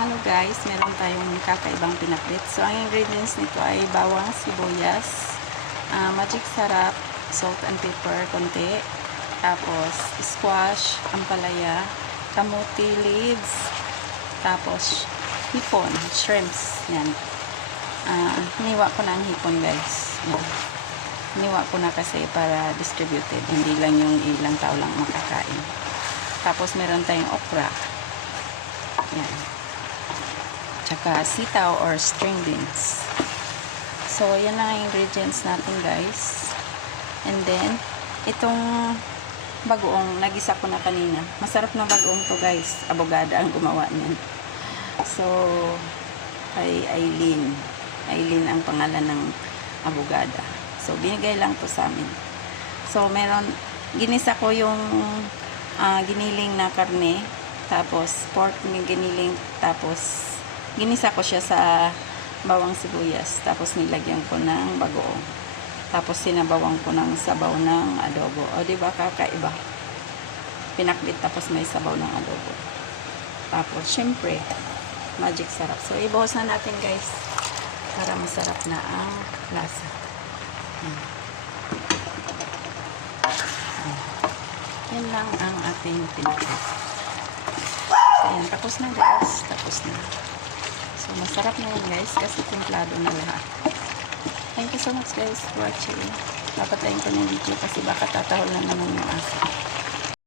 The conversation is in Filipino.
Hello guys, meron tayong kakaibang pinakbit. So, ang ingredients nito ay bawang, sibuyas, magic sarap, salt and pepper, konti. Tapos, squash, ampalaya, kamuti leaves, tapos, hipon, shrimps. Yan. Hiniwa ko na ang hipon guys. Yan. Hiniwa ko na kasi para distributed. Hindi lang yung ilang tao lang makakain. Tapos, meron tayong okra. Yan. Tsaka sitaw or string beans. So, yan lang ang ingredients natin guys. And then, itong bagoong nagisa ko na kanina. Masarap na bagoong to guys. Abogada ang gumawa niyan. So, kay Aileen. Aileen ang pangalan ng abogada. So, binigay lang to sa amin. So, meron, ginisa ko yung giniling na karne. Tapos, pork na giniling. Tapos, ginisa ko siya sa bawang sibuyas. Tapos nilagyan ko ng bagoong. Tapos sinabawang ko ng sabaw ng adobo. O diba kakaiba? Pinakbit tapos may sabaw ng adobo. Tapos syempre, magic sarap. So ibuhos na natin guys. Para masarap na ang lasa. Yan lang ang ating pinakbit. So yan, tapos na guys. Tapos na. So, masarap na yun guys kasi templado na lahat. Thank you so much guys for watching. Papatayin ko na yung video kasi baka tatahol na naman yung asa.